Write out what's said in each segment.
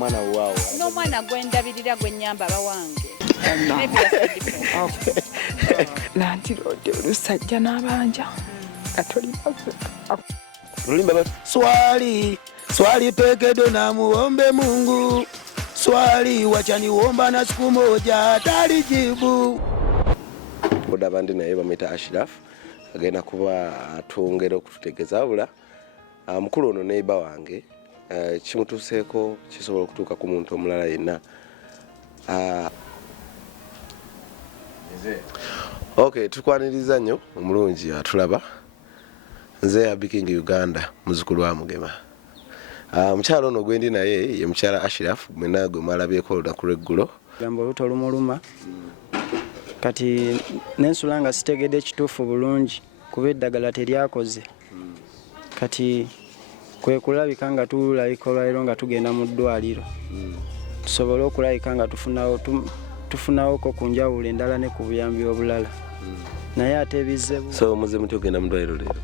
mwana waawo n'omwana gwendabirira gwennyamba bawange nantirode olusajja n'abanja lulimba swali pekedo na muombe Mungu swali wachaniomba na siku moja talijibu. Boda bandi naye bamwita Ashraf agenda kuba atwongera okututegeeza wabula mukulu ono neiba wange kimutuuseeko kisobola okutuuka ku muntu omulala yenna. Okay, tukwaniriza nnyo omulungi atulaba. Nze abiking Uganda muzukulu wa Mugema. Mukyala ono gwendi naye ye mukyala Ashraf mwena gwe mwalabyeko olunaku lw'eggulo. Gamba olubuto lumuluma kati nensula nga sitegedde ekituufu bulungi kuba eddagala teryakoze kati kwe kulabika nga tulabika olwaliro nga tugenda mu ddwaliro tusobole okulabika nga tufunawoko ku njawulo endala ne ku buyambi obulala naye ate bizibu. So muze muti ogenda mu ddwaliro leero?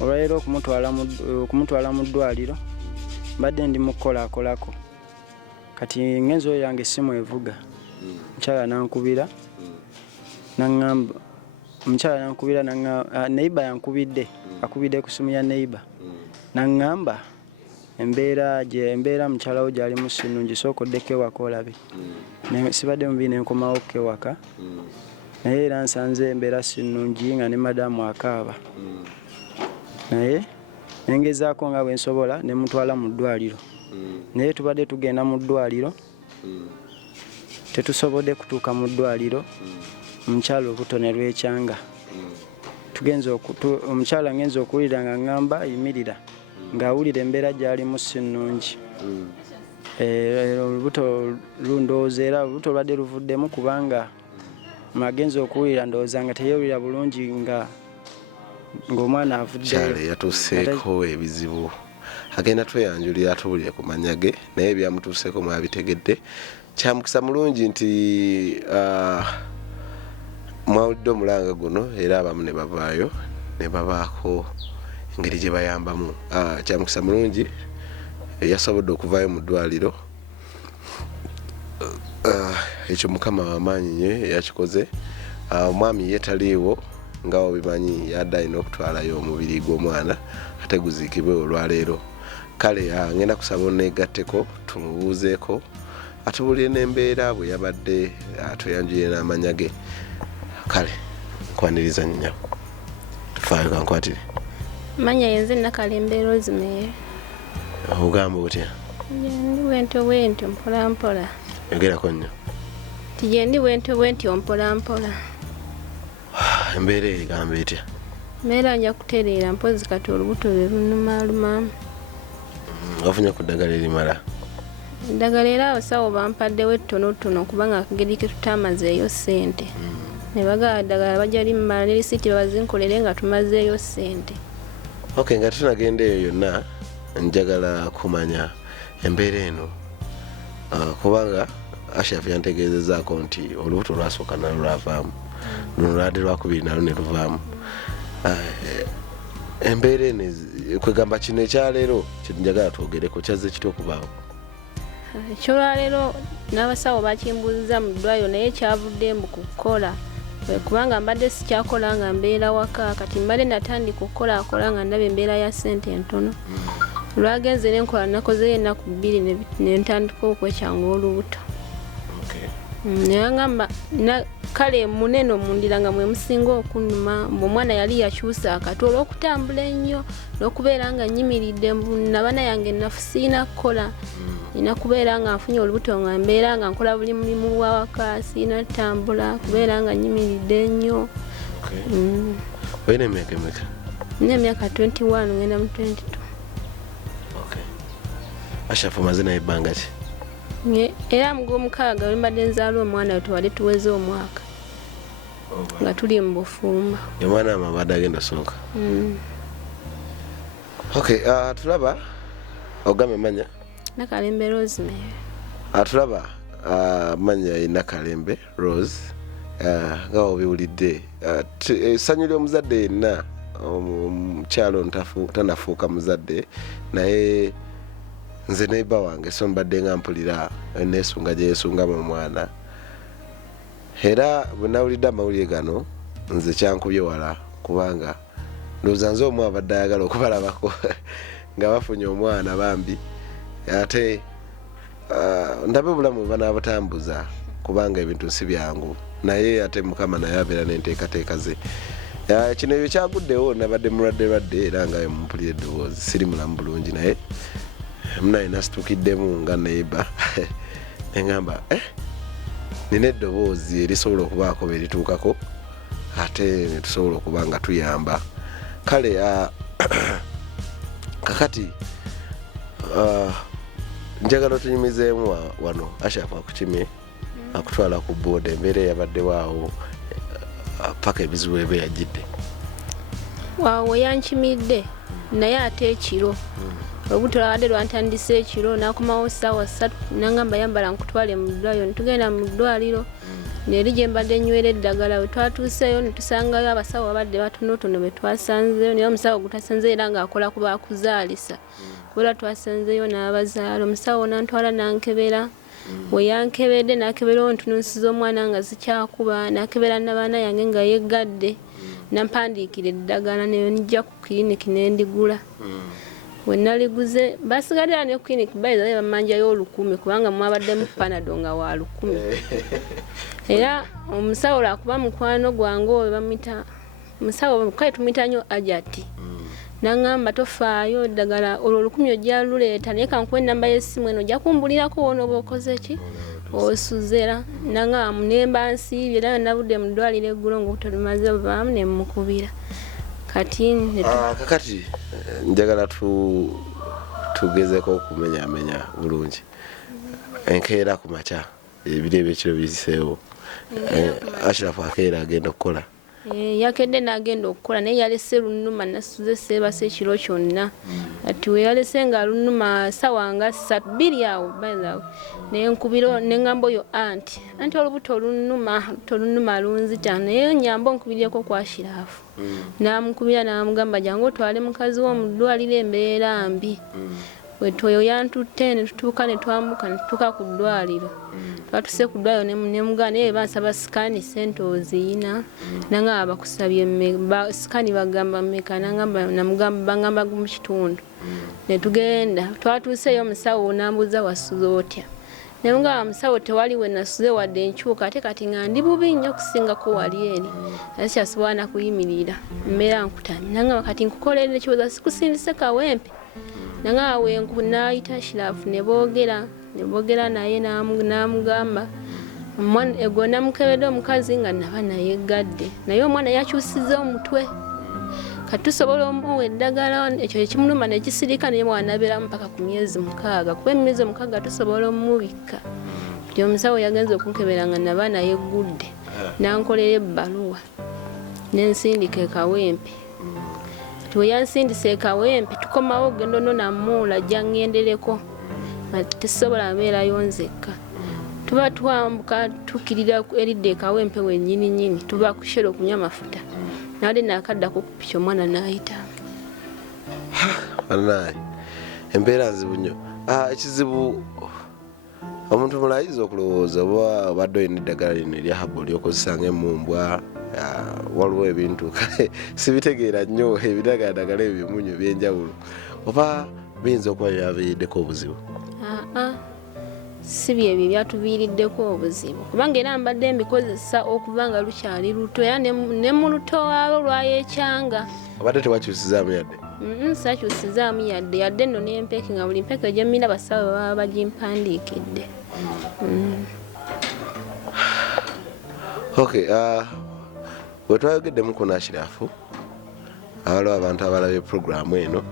Olwaliro okumutwala mu ddwaliro mbadde ndi mukkolaakolako kati ngenzo yange essimu evuga mukyala nankubira nangamba neiba yankubidde akubidde ku simu ya neiba nangamba embeera mukyala wo gyali mu sinungi sooka oddeko ewaka olabe sibadde mubi nenkomawo kewaka naye era nsanze embeera sinungi nga ne madamu akaaba naye nengezaako nga bwe nsobola ne mutwala mu ddwaliro naye tubadde tugenda mu ddwaliro tetusobodde kutuuka mu ddwaliro omukyala olubuto ne lwekyanga omukyala ngenza okuwulira nga ngamba yimirira ng'awulira embeera gy'alimu sinungi olubuto lundowooza era olubuto lwadde luvuddemu kubanga magenza okuwulira ndowooza nga teyewulira bulungi ng'omwana avuddeyo. Kyale yatuuseeko ebizibu agenda tweyanjulira atubulire ku mannya ge naye byamutuuseeko mwabitegedde. Kyamukisa mulungi nti mwawulidde omulanga guno era abamu ne bavaayo ne babaako engeri gye bayambamu. Kyamukisa mulungi yasobodde okuvaayo mu ddwaliro ekyo mukama w'amaanyi nnyo yakikoze. Omwami ye taliiwo nga obimanyi yadde alina okutwalayo omubiri gw'omwana ate guziikibwe olwaleero. Kale ngenda kusaba oneegatteko tumubuuzeeko atubulire n'embeera bwe yabadde tweyanjulire n'amannya ge. Kale nkwaniriza nnyo tufaayo kankwatire. Manya yenze Nakalembe Rosemary. Ogamba otya? Ndi wento mpola. Yogerako nnyo. Tigendi wento mpola. Embeera egamba etya? Mera nja kutereera mpozi kati olubuto lwe lunuma. Wafunye ku ddagala erimala? Eddagala era abasawo bampaddewo ettonotono kubanga akageri ke tutamazeeyo ssente. Ne bagaba eddagala bajja limala ne lisiti bazinkolere nga tumazeeyo ssente. Okay, nga tunagenda eyo yonna njagala kumanya embeera eno kubanga Ashraf yantegeezezaako nti olubuto lwasooka nalwo lwavaamu luno lwadde lwakubiri nalwo ne luvaamu. Embeera eno kwegamba kino ekyaleero kyenjagala twogereko kyazze kitya okubaawo? Ekyolwaleero n'abasawo bakimbuuziza mu ddwaliro naye kyavuddemu ku kukola kubanga mbadde sikyakola nga mbeera waka kati mbadde natandika okukolaakola nga ndaba embeera ya ssente entono. Lwagenze nenkola nakozeeyo ennaku 2 ne ntandika okwekyanga olubuto. Nangamba kale munene omundira nga mwe musinga okunuma omwana yali yakyusa akati olw'okutambula ennyo n'okubeera nga nnyimiridde nabana yange nafusiina kukola nina kubeera nga nfunye olubuto nga mbeera nga nkola buli mulimu wawaka siina ttambula kubeera nga nnyimiridde ennyo. Olina emyaka emeka? Nina emyaka 21 ngenda mu 22. Ashraf omaze naye ebbanga ki? Era mugw'omukaaga we mbadde nzaala omwana we tuwadde tuweze omwaka nga tuli mu bufumba. Omwana amabadde agenda sooka? Okay, tulaba ogambe manya? Nakalembe Rosemary. Tulaba manya ye Nakalembe Rose nga obiwulidde. Essanyu ly'omuzadde yenna omukyalo tanafuuka muzadde naye nze neiba wange so mbadde nga mpulira nesunga gye yesunga mu mwana era bwe nawulidde amawulire gano nze kyankubye wala kubanga ndowooza nze omu abadde ayagala okubalabako nga bafunye omwana bambi ate ndabe obulamu banaabutambuza kubanga ebintu si byangu naye ate mukama naye abeera n'enteekateeka ze kino ebyo kyaguddewo nabadde mulwadde era nga mumpulira eddoboozi siri mulamu bulungi naye munaye nasitukiddemu nga neiba neŋŋamba nina eddoboozi erisobola okubaako berituukako ate netusobola okuba nga tuyamba kale kakati njagala tunyumizeemu wano Ashraf akukimye akutwala ku booda embeera eyabadde waawo paka ebizibu ebe yagidde waawo yankimidde naye ate ekiro Olubuto lwabadde lwantandise ekiro nakomawo ssaawa 3 nangamba yambala nkutwale mu ddwaliro netugenda mu ddwaliro neri gye mbadde nywera eddagala bwe twatuuseyo netusangayo abasawo babadde batonotono be twasanzeyo naye omusawo gutasanzeyo era ng'akola ku bakuzaalisa kubera twasanzeyo n'abazaala omusawo nantwala nankebera we yankebedde nakebera ontunuusiza omwana nga zikyakuba nakebera n'abaana yange nga yeggadde nampandiikira eddagala neyo nijja ku kiriniki nendigula we naliguze basigadde ne clinic bayiza bamanjayo 10 kubanga mwabaddemu panado nga wa 10 era omusawo lwakuba mukwano gwange oyo bamita musawo kale tumita nnyo ajati nangamba tofaayo eddagala olwo 10 ojja luleeta naye kankuwa ennamba y'essimu eno ojja kumbulirako wono oba okoze ki osuzera nangamba munemba nsiibye era nabudde mu ddwaliro eggulo ng'otulimaze baamu ne mukubira kati kakati njagala tugezeko okumenyamenya bulungi enkeera ku makya ebiro ebyekiro biseewo Ashraf akeera agenda okukola yakedde n'agenda okukola naye yalese lunnuma nasuze seebase ekiro kyonna ati we yalese nga lunnuma ssaawa nga 2 awo bayizawo nenkubiro neŋŋamba oyo anti olubuto olunnuma lunzita naye nyamba onkubiryeko kwa Ashraf namukubira namugamba jangu otwale mukazi wo mu ddwaliro embeera mbi wetwoyo yantutte ne tutuuka ne twambuka ne tutuuka ku ddwaliro twatuse ku ddwaliro ne mugana naye bansaba sikaani sente oziyina nangamba bakusabye sikaani bagamba mmeka namugamba bangamba mu kitundu ne tugenda twatuuseyo omusawo nambuuza wasuze otya ne mugamba musawo tewali we nasuze wadde enkyuka ate kati nga ndi bubi nnyo okusingako wali eri sikyasobola na kuyimirira mbeera nkutamye nangamba kati nkukolerera ekibuuzo sikusindise kawempe nanga wenku naayita Ashraf ne boogera naye namugamba omwana ego namukebedde omukazi nga naba naye gadde naye omwana yakyusiza omutwe kati tusobola omuwa eddagala ekyo ekimuluma nekisirika naye mwana abeeramu mpaka ku myezi 6 kuba emyezi 6 tusobola omubikka kati omusawo yagenza okunkebera nga naba naye gudde nankolera ebbaluwa nensindika ekawempe tuyansindise kawempe tukomawo gendo namuula jangendereko tesobola abeerayo nzekka tuba twambuka tukirira eridde kawempe wennyini tuba kushero okunywa amafuta nade nakadda ku picha omwana naayita banaye embeera nzibu nnyo ekizibu omuntu mulayiza okulowooza oba obadde olina eddagala lino eryahabu lyokozesa ng'emumbwa waliwo ebintu sibitegeera nnyo ebidagaladagala ebyo bimunyo ebyenjawulo oba biyinza okuba byaviiriddeko obuzibu si byebyo byatuviiriddeko obuzibu kubanga era mbadde mbikozesa okuva nga lukyali luto era ne mu luto walo lwayekyanga obadde tewakyusizaamu yadde sakyusizaamu yadde nno nempeke nga buli mpeke gyemmira basawo baba bagimpandiikidde okay wetwayogeddemu ku Ashraf waliwo abantu abalabye puroguramu eno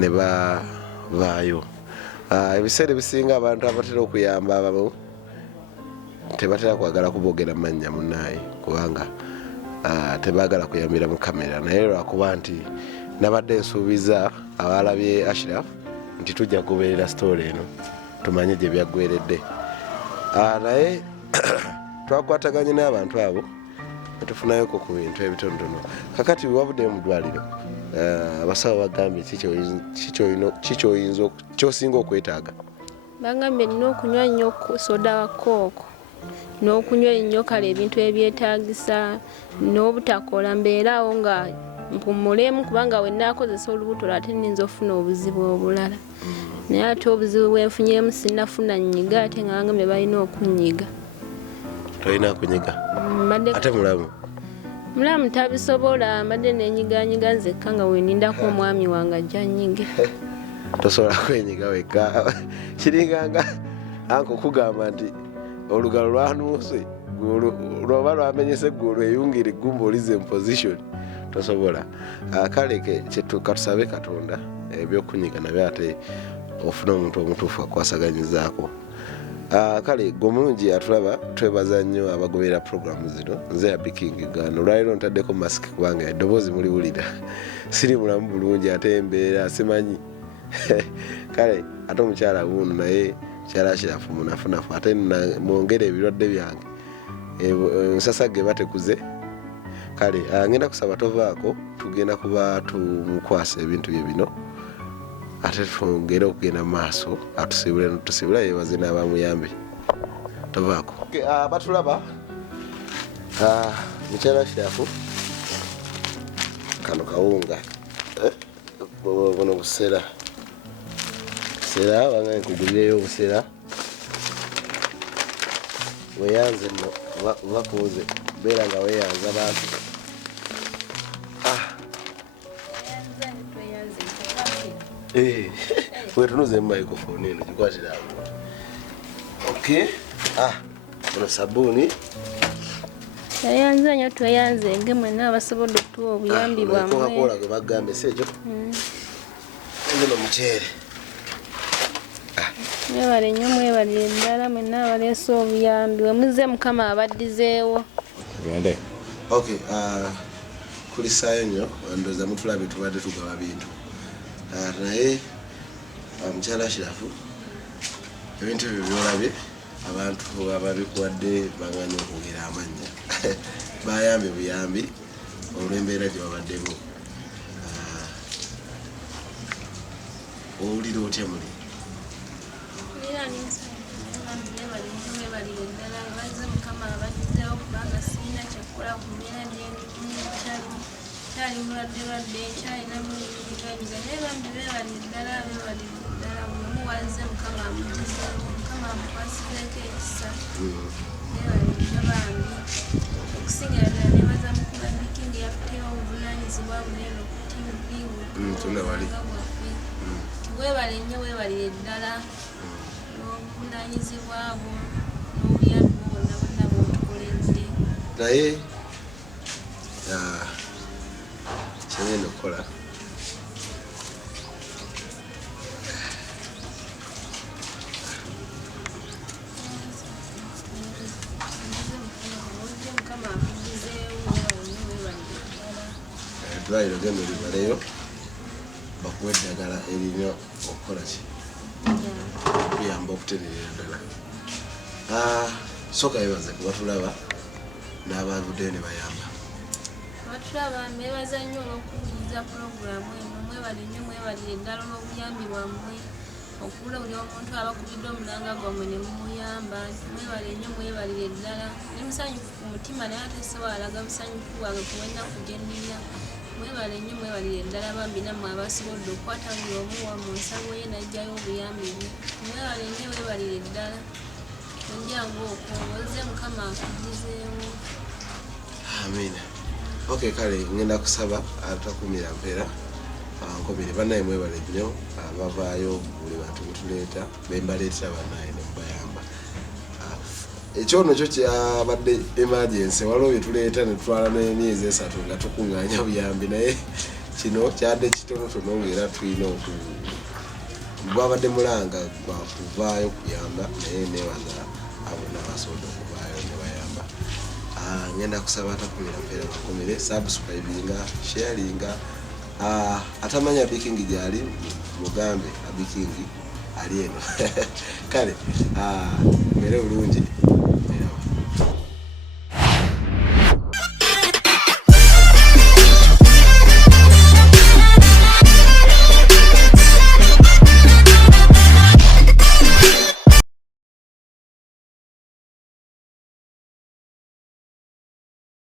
ne bavaayo ebiseera ebisinga abantu abatera okuyamba abamu tebatera kwagala kuboogera mannya munnaye kubanga tebaagala kuyambira mu kamera naye lwakuba nti nabadde nsuubiza abalabye Ashraf nti tujja kubeerera story eno tumanye gye byaggweredde naye twakwataganye n'abantu abo tufunayoko ku bintu ebitonotono kakati wabudde Mudwalilo abasawo bagambye kyosinga okwetaaga bagambye nina okunywa nnyo soda wa kooko n'okunywa ennyo kale ebintu ebyetaagisa n'obutakola mbeeraawo nga mpumulemu kubanga we naakozesa olubuto ate nninza ofuna obuzibu obulala naye ate obuzibu bwenfunyemu sinnafuna nnyiga ate nga bagambye balina okunnyiga tolina kunyiga ate mulamu tabisobola mbadde nenyiganyiga nzekka nga wenindako omwami wange ajja nnyige tosobola kwenyiga wekka kiringanga anko kugamba nti olugalo lwanuuse lwoba lwamenyese eggulu eyungira eggumba olize mu position tosobola kale katusabe Katonda ebyokunyiga nabyo ate ofuna omuntu omutuufu akwasaganyizaako kale gwe omulungi atulaba twebaza nnyo abagobera programu zino nze ya King Uganda olwaliro ntaddeko masiki kubanga eddoboozi muliwulira siri mulamu bulungi ate embeera simanyi kale ate omukyala wuuno naye mukyala Ashraf munafunafu ate mwongere ebirwadde byange nsasage batekuze kale ngenda kusaba tovaako tugenda kuba tumukwasa ebintu bye bino ate twongere okugenda maaso tusibula yebaze n'abamuyambi tovaako batulaba mukyala Ashraf kano kawunga buno busera banga nkugulirayo obusera weyanze nno bakuuze beera nga weyanza bantu wetunuze mu microphone eno gikwatira okay buno sabbuuni yayanze nnyo tweyanze nge mwenna abasobodde okutuwa obuyambi bwammwe kokakola ge bagambe si ekyo ngeno muceere mwebale nnyo mwebalire ddala mwenna abaleese obuyambi wemuze Mukama abaddizeewo okay kulisaayo nnyo ndooza mutulabye tubadde tugaba bintu naye mukyala Ashraf ebintu ebyo byolabye abantu ababikuwadde banganya okwogera amannya bayambye buyambi olw'embeera gye babaddemu owulira otya muli kyali mulwadde kyalina muliganyiga naye bambi beebalire ddala mumuwaze Mukama amugizeewo Mukama amukwasizeeko ekisa beebalire bambi okusingira ddala nebaza mukuba bikingi yakuteewo obuvunanyizibwa bunene okutimbingwaffe weebale nnyo weebalire ddala n'obuvunanyizibwa bwo n'obuyambi bwonna bonna bwotukoledde naye kyengenda okukola eddwaliro genda olibaleyo bakuwa eddagala erina okukola ki okuyamba okutereera ddala soka yebaze kubatulaba n'abavuddeyo ne bayamba batulaba mbeebaza nnyo olw'okuwuliriza pulogulaamu eno mwebale nnyo mwebalire ddala n'obuyambi bwammwe okubula buli omuntu abakubidde omulanga gwammwe ne mumuyamba mwebale nnyo mwebalire ddala ne musanyufu ku mutima naye ate sewalaga busanyufu bwange kuwenda kugennina mwebale nnyo mwebalire ddala bambi nammwe abasobodde okukwata buli omu wa mu nsawo ye n'ajjayo obuyambi bwe mwebale nnyo weebalire ddala onjangu okwoboze Mukama akugizeewo amina okay kale ngenda kusaba atakumira mpeera nkobere banaye mwebale nnyo abavaayo buli bantu betuleeta bembaleetera banaye ne mubayamba ekyono kyo kyabadde emergency waliwo byetuleeta ne tutwala n'emyezi 3 nga tukuŋŋaanya buyambi naye kino kyadde kitonotono ng'era tulina bwabadde mulanga gwakuvaayo kuyamba naye nebaza abo nabasobodde okuvaayo ne bayamba ngenda kusaba atakumira mpeera bakomere subscribinga sharinga atamanya bikingi gyali mugambe abikingi ali eno kale mere bulungi